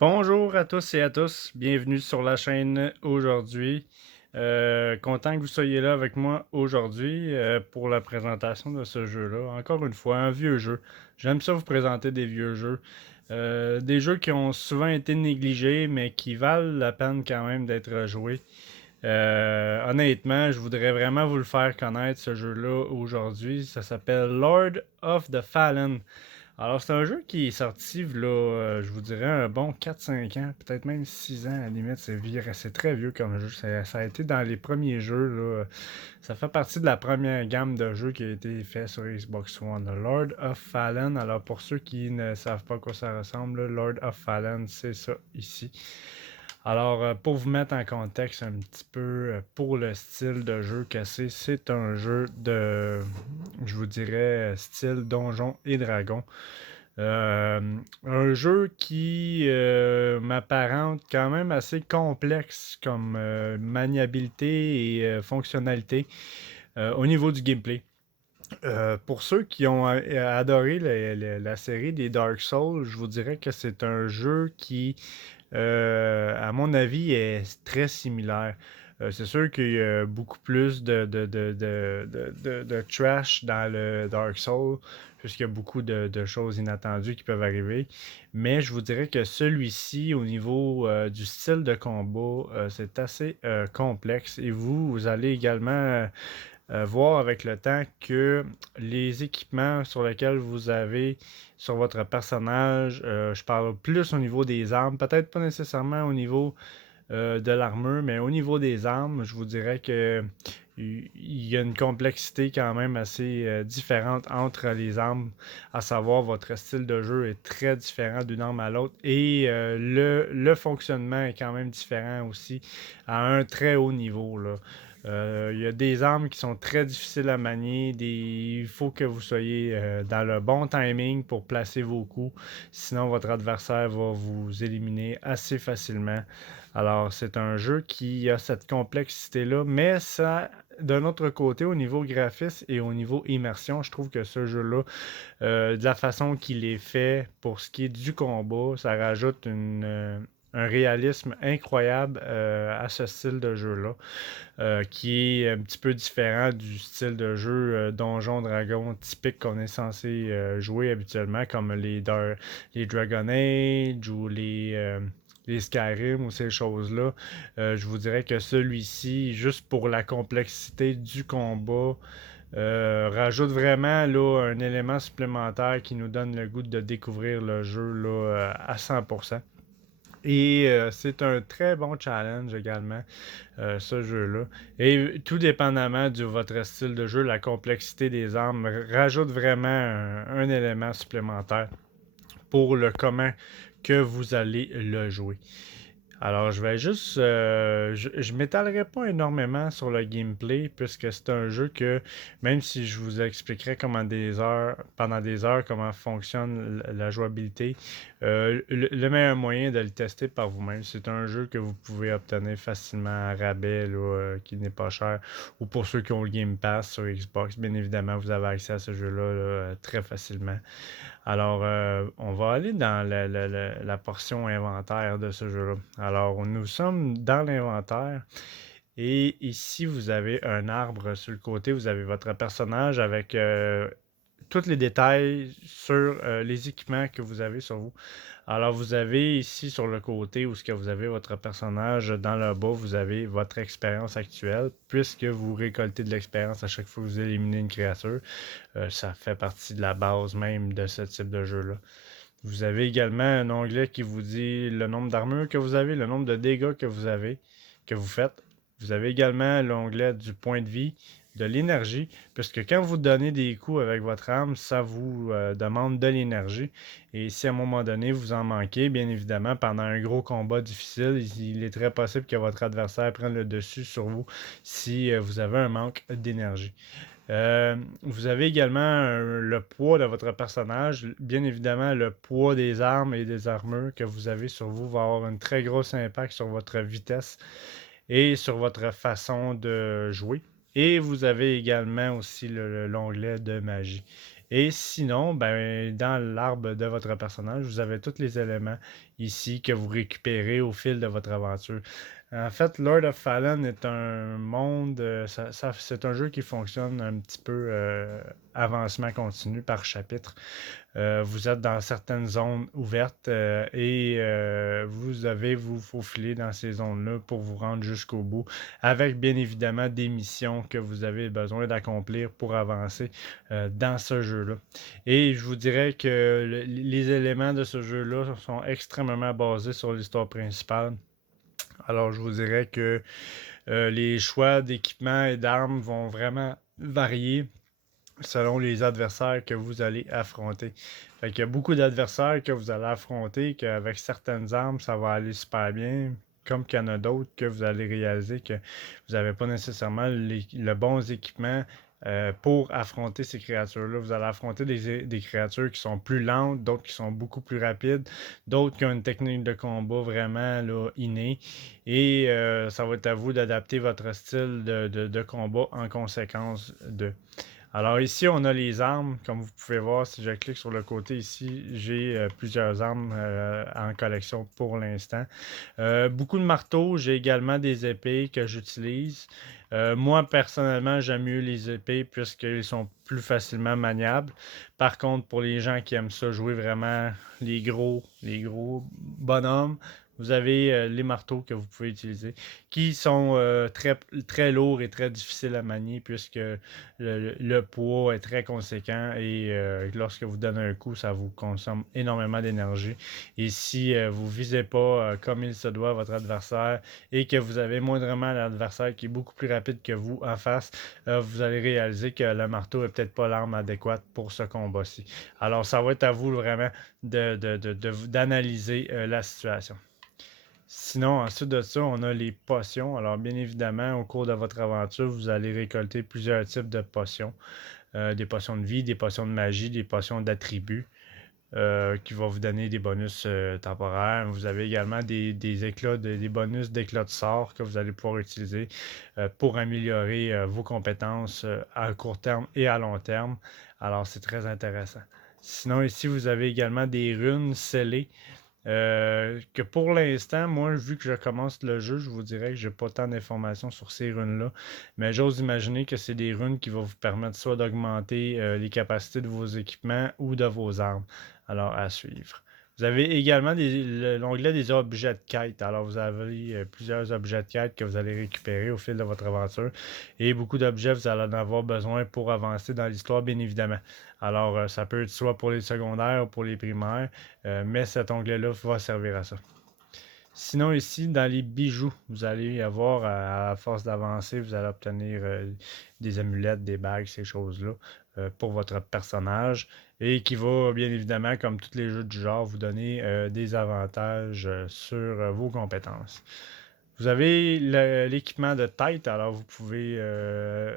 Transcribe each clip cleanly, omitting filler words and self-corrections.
Bonjour à tous et à tous, bienvenue sur la chaîne aujourd'hui. Content que vous soyez là avec moi aujourd'hui pour la présentation de ce jeu-là. Encore une fois, un vieux jeu. J'aime ça vous présenter des vieux jeux. Des jeux qui ont souvent été négligés, mais qui valent la peine quand même d'être joués. Honnêtement, je voudrais vraiment vous le faire connaître, ce jeu-là, aujourd'hui. Ça s'appelle Lord of the Fallen. Alors, c'est un jeu qui est sorti, là, je vous dirais, un bon 4-5 ans, peut-être même 6 ans à la limite. C'est très vieux comme jeu. Ça a été dans les premiers jeux, là. Ça fait partie de la première gamme de jeux qui a été fait sur Xbox One. Le Lord of Fallen. Alors, pour ceux qui ne savent pas à quoi ça ressemble, le Lord of Fallen, c'est ça ici. Alors, pour vous mettre en contexte un petit peu pour le style de jeu que c'est un jeu de, je vous dirais, style Donjons et Dragons. Euh, un jeu qui m'apparente quand même assez complexe comme maniabilité et fonctionnalité au niveau du gameplay. Pour ceux qui ont adoré la série des Dark Souls, je vous dirais que c'est un jeu qui, à mon avis, est très similaire. C'est sûr qu'il y a beaucoup plus de trash dans le Dark Souls, puisqu'il y a beaucoup de choses inattendues qui peuvent arriver. Mais je vous dirais que celui-ci, au niveau du style de combat, c'est assez complexe. Et vous allez également voir avec le temps que les équipements sur lesquels vous avez sur votre personnage, je parle plus au niveau des armes, peut-être pas nécessairement au niveau de l'armure, mais au niveau des armes, je vous dirais que il y a une complexité quand même assez différente entre les armes, à savoir votre style de jeu est très différent d'une arme à l'autre et le fonctionnement est quand même différent aussi à un très haut niveau, là. Il y a des armes qui sont très difficiles à manier. Il faut que vous soyez dans le bon timing pour placer vos coups. Sinon, votre adversaire va vous éliminer assez facilement. Alors, c'est un jeu qui a cette complexité-là, mais ça, d'un autre côté, au niveau graphisme et au niveau immersion, je trouve que ce jeu-là, de la façon qu'il est fait pour ce qui est du combat, ça rajoute un réalisme incroyable à ce style de jeu-là, qui est un petit peu différent du style de jeu Donjon Dragon typique qu'on est censé jouer habituellement, comme les Dragon Age ou les Skyrim ou ces choses-là. Je vous dirais que celui-ci, juste pour la complexité du combat, rajoute vraiment là, un élément supplémentaire qui nous donne le goût de découvrir le jeu là, à 100%. Et c'est un très bon challenge également, ce jeu-là. Et tout dépendamment de votre style de jeu, la complexité des armes rajoute vraiment un élément supplémentaire pour le comment que vous allez le jouer. Alors, je vais juste. Je m'étalerai pas énormément sur le gameplay, puisque c'est un jeu que, même si je vous expliquerai pendant des heures, comment fonctionne la jouabilité, le meilleur moyen de le tester par vous-même, c'est un jeu que vous pouvez obtenir facilement à rabais, là, qui n'est pas cher. Ou pour ceux qui ont le Game Pass sur Xbox, bien évidemment, vous avez accès à ce jeu-là là, très facilement. Alors, on va aller dans la portion inventaire de ce jeu-là. Alors, nous sommes dans l'inventaire. Et ici, vous avez un arbre sur le côté. Vous avez votre personnage avec tous les détails sur les équipements que vous avez sur vous. Alors, vous avez ici sur le côté où ce que vous avez votre personnage, dans le bas, vous avez votre expérience actuelle, puisque vous récoltez de l'expérience à chaque fois que vous éliminez une créature. Ça fait partie de la base même de ce type de jeu-là. Vous avez également un onglet qui vous dit le nombre d'armures que vous avez, le nombre de dégâts que vous avez, que vous faites. Vous avez également l'onglet du point de vie, de l'énergie, puisque quand vous donnez des coups avec votre arme, ça vous demande de l'énergie. Et si à un moment donné vous en manquez, bien évidemment, pendant un gros combat difficile, il est très possible que votre adversaire prenne le dessus sur vous si vous avez un manque d'énergie. Vous avez également le poids de votre personnage. Bien évidemment, le poids des armes et des armures que vous avez sur vous va avoir un très gros impact sur votre vitesse et sur votre façon de jouer. Et vous avez également aussi l'onglet de magie. Et sinon, ben, dans l'arbre de votre personnage, vous avez tous les éléments ici que vous récupérez au fil de votre aventure. En fait, Lord of Fallen est un monde, c'est un jeu qui fonctionne un petit peu avancement continu par chapitre. Vous êtes dans certaines zones ouvertes et vous avez vous faufiler dans ces zones-là pour vous rendre jusqu'au bout, avec bien évidemment des missions que vous avez besoin d'accomplir pour avancer dans ce jeu-là. Et je vous dirais que les éléments de ce jeu-là sont extrêmement basés sur l'histoire principale. Alors, je vous dirais que les choix d'équipement et d'armes vont vraiment varier selon les adversaires que vous allez affronter. Fait qu'il y a beaucoup d'adversaires que vous allez affronter, qu'avec certaines armes, ça va aller super bien, comme qu'il y en a d'autres que vous allez réaliser que vous n'avez pas nécessairement le bon équipement pour affronter ces créatures-là. Vous allez affronter des créatures qui sont plus lentes, d'autres qui sont beaucoup plus rapides, d'autres qui ont une technique de combat vraiment là, innée. Et ça va être à vous d'adapter votre style de combat en conséquence de. Alors ici, on a les armes. Comme vous pouvez voir, si je clique sur le côté ici, j'ai plusieurs armes en collection pour l'instant. Beaucoup de marteaux. J'ai également des épées que j'utilise. Moi, personnellement, j'aime mieux les épées puisqu'ils sont plus facilement maniables. Par contre, pour les gens qui aiment ça, jouer vraiment les gros bonhommes, vous avez les marteaux que vous pouvez utiliser, qui sont très, très lourds et très difficiles à manier puisque le poids est très conséquent et lorsque vous donnez un coup, ça vous consomme énormément d'énergie. Et si vous ne visez pas comme il se doit votre adversaire et que vous avez moindrement l'adversaire qui est beaucoup plus rapide que vous en face, vous allez réaliser que le marteau n'est peut-être pas l'arme adéquate pour ce combat-ci. Alors, ça va être à vous vraiment d'analyser la situation. Sinon, ensuite de ça, on a les potions. Alors, bien évidemment, au cours de votre aventure, vous allez récolter plusieurs types de potions. Des potions de vie, des potions de magie, des potions d'attributs qui vont vous donner des bonus temporaires. Vous avez également des éclats, des bonus d'éclats de sort que vous allez pouvoir utiliser pour améliorer vos compétences à court terme et à long terme. Alors, c'est très intéressant. Sinon, ici, vous avez également des runes scellées. Que pour l'instant, moi, vu que je commence le jeu, je vous dirais que j'ai pas tant d'informations sur ces runes-là. Mais j'ose imaginer que c'est des runes qui vont vous permettre soit d'augmenter les capacités de vos équipements ou de vos armes. Alors, à suivre. Vous avez également l'onglet des objets de quête. Alors, vous avez plusieurs objets de quête que vous allez récupérer au fil de votre aventure. Et beaucoup d'objets, vous allez en avoir besoin pour avancer dans l'histoire, bien évidemment. Alors, ça peut être soit pour les secondaires ou pour les primaires, mais cet onglet-là va servir à ça. Sinon, ici, dans les bijoux, vous allez avoir, à force d'avancer, vous allez obtenir des amulettes, des bagues, ces choses-là, pour votre personnage, et qui va, bien évidemment, comme tous les jeux du genre, vous donner des avantages sur vos compétences. Vous avez l'équipement de tête, alors vous pouvez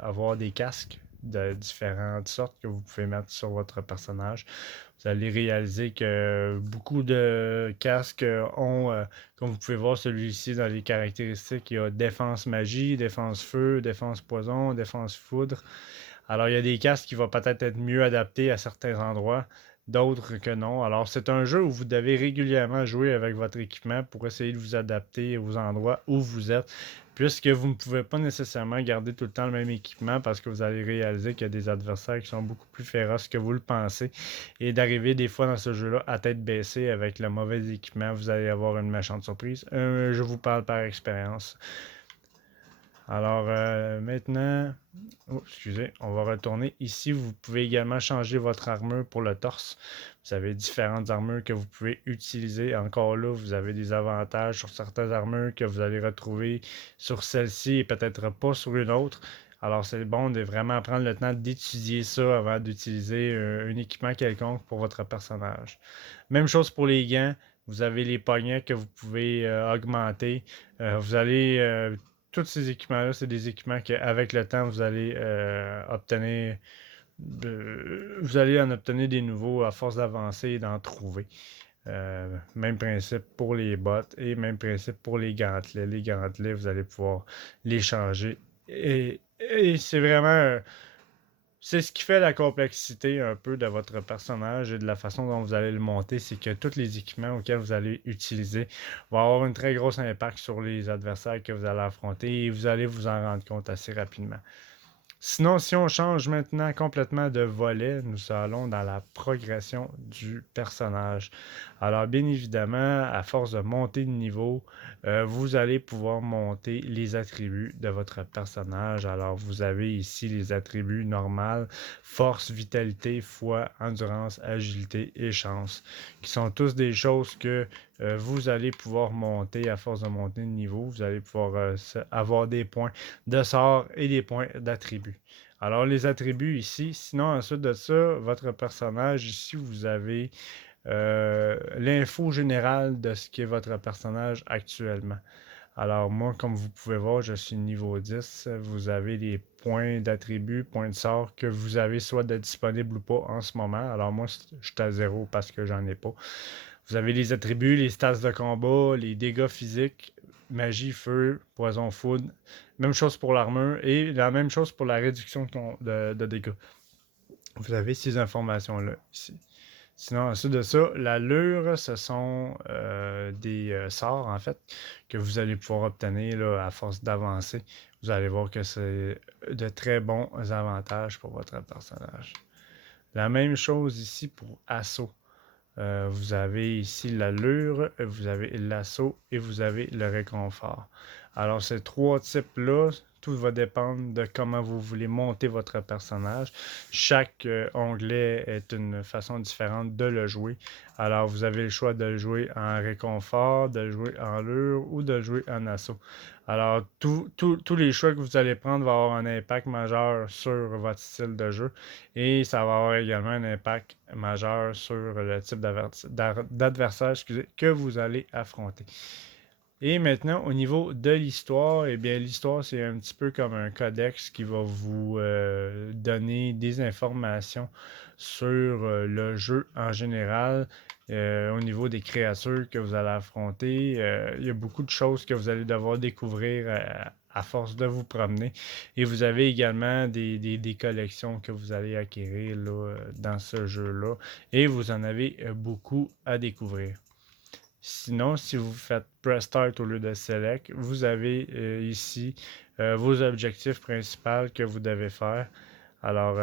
avoir des casques de différentes sortes que vous pouvez mettre sur votre personnage. Vous allez réaliser que beaucoup de casques ont, comme vous pouvez voir celui-ci dans les caractéristiques, il y a défense magie, défense feu, défense poison, défense foudre. Alors il y a des casques qui vont peut-être être mieux adaptés à certains endroits, d'autres que non. Alors c'est un jeu où vous devez régulièrement jouer avec votre équipement pour essayer de vous adapter aux endroits où vous êtes, puisque vous ne pouvez pas nécessairement garder tout le temps le même équipement parce que vous allez réaliser qu'il y a des adversaires qui sont beaucoup plus féroces que vous le pensez et d'arriver des fois dans ce jeu-là à tête baissée avec le mauvais équipement, vous allez avoir une méchante surprise. Je vous parle par expérience. Alors maintenant, excusez, on va retourner ici. Vous pouvez également changer votre armure pour le torse. Vous avez différentes armures que vous pouvez utiliser. Encore là, vous avez des avantages sur certaines armures que vous allez retrouver sur celle-ci et peut-être pas sur une autre. Alors c'est bon de vraiment prendre le temps d'étudier ça avant d'utiliser un équipement quelconque pour votre personnage. Même chose pour les gants. Vous avez les poignets que vous pouvez augmenter. Vous allez tous ces équipements-là, c'est des équipements qu'avec le temps, vous allez obtenir. Vous allez en obtenir des nouveaux à force d'avancer et d'en trouver. Même principe pour les bottes et même principe pour les gantelets. Les gantelets, vous allez pouvoir les changer. Et c'est vraiment C'est ce qui fait la complexité un peu de votre personnage et de la façon dont vous allez le monter, c'est que tous les équipements auxquels vous allez utiliser vont avoir un très gros impact sur les adversaires que vous allez affronter et vous allez vous en rendre compte assez rapidement. Sinon, si on change maintenant complètement de volet, nous allons dans la progression du personnage. Alors, bien évidemment, à force de monter de niveau, vous allez pouvoir monter les attributs de votre personnage. Alors, vous avez ici les attributs normaux, force, vitalité, foi, endurance, agilité et chance, qui sont tous des choses que vous allez pouvoir monter à force de monter de niveau. Vous allez pouvoir avoir des points de sort et des points d'attributs. Alors, les attributs ici, sinon, ensuite de ça, votre personnage, ici, vous avez l'info générale de ce qu'est votre personnage actuellement. Alors, moi, comme vous pouvez voir, je suis niveau 10. Vous avez les points d'attributs, points de sort que vous avez soit de disponible ou pas en ce moment. Alors, moi, je suis à 0 parce que j'en ai pas. Vous avez les attributs, les stats de combat, les dégâts physiques, magie, feu, poison, foudre. Même chose pour l'armure et la même chose pour la réduction de dégâts. Vous avez ces informations-là ici. Sinon, ensuite de ça, l'allure, ce sont des sorts, en fait, que vous allez pouvoir obtenir là, à force d'avancer. Vous allez voir que c'est de très bons avantages pour votre personnage. La même chose ici pour assaut. Vous avez ici l'allure, vous avez l'assaut et vous avez le réconfort. Alors, ces trois types-là, tout va dépendre de comment vous voulez monter votre personnage. Chaque onglet est une façon différente de le jouer. Alors, vous avez le choix de le jouer en réconfort, de le jouer en allure ou de le jouer en assaut. Alors, tous les choix que vous allez prendre vont avoir un impact majeur sur votre style de jeu et ça va avoir également un impact majeur sur le type d'adversaire que vous allez affronter. Et maintenant, au niveau de l'histoire, eh bien, l'histoire, c'est un petit peu comme un codex qui va vous donner des informations sur le jeu en général. Au niveau des créatures que vous allez affronter, il y a beaucoup de choses que vous allez devoir découvrir à force de vous promener. Et vous avez également des collections que vous allez acquérir là, dans ce jeu-là. Et vous en avez beaucoup à découvrir. Sinon, si vous faites Press Start au lieu de Select, vous avez ici vos objectifs principaux que vous devez faire. Alors,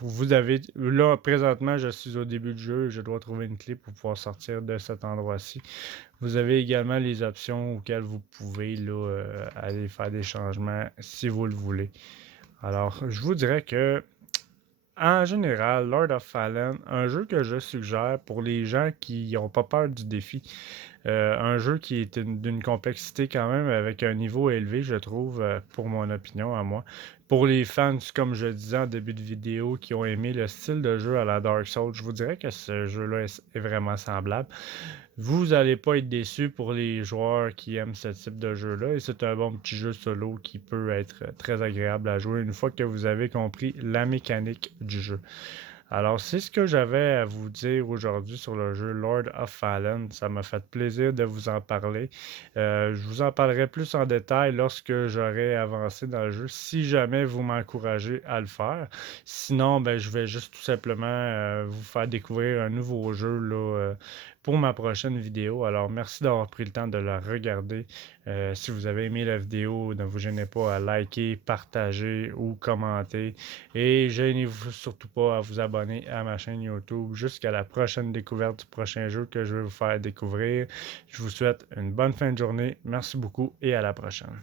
vous avez là, présentement, je suis au début du jeu et je dois trouver une clé pour pouvoir sortir de cet endroit-ci. Vous avez également les options auxquelles vous pouvez là, aller faire des changements si vous le voulez. Alors, je vous dirais que en général, Lord of Fallen, un jeu que je suggère pour les gens qui n'ont pas peur du défi. Un jeu qui est d'une complexité quand même avec un niveau élevé, je trouve, pour mon opinion à moi. Pour les fans, comme je disais en début de vidéo, qui ont aimé le style de jeu à la Dark Souls, je vous dirais que ce jeu-là est vraiment semblable. Vous n'allez pas être déçu pour les joueurs qui aiment ce type de jeu-là. Et c'est un bon petit jeu solo qui peut être très agréable à jouer une fois que vous avez compris la mécanique du jeu. Alors, c'est ce que j'avais à vous dire aujourd'hui sur le jeu Lord of Fallen. Ça m'a fait plaisir de vous en parler. Je vous en parlerai plus en détail lorsque j'aurai avancé dans le jeu, si jamais vous m'encouragez à le faire. Sinon, ben, je vais juste tout simplement vous faire découvrir un nouveau jeu là, pour ma prochaine vidéo. Alors, merci d'avoir pris le temps de la regarder. Si vous avez aimé la vidéo, ne vous gênez pas à liker, partager ou commenter. Et gênez-vous surtout pas à vous abonner à ma chaîne YouTube jusqu'à la prochaine découverte du prochain jeu que je vais vous faire découvrir. Je vous souhaite une bonne fin de journée. Merci beaucoup et à la prochaine.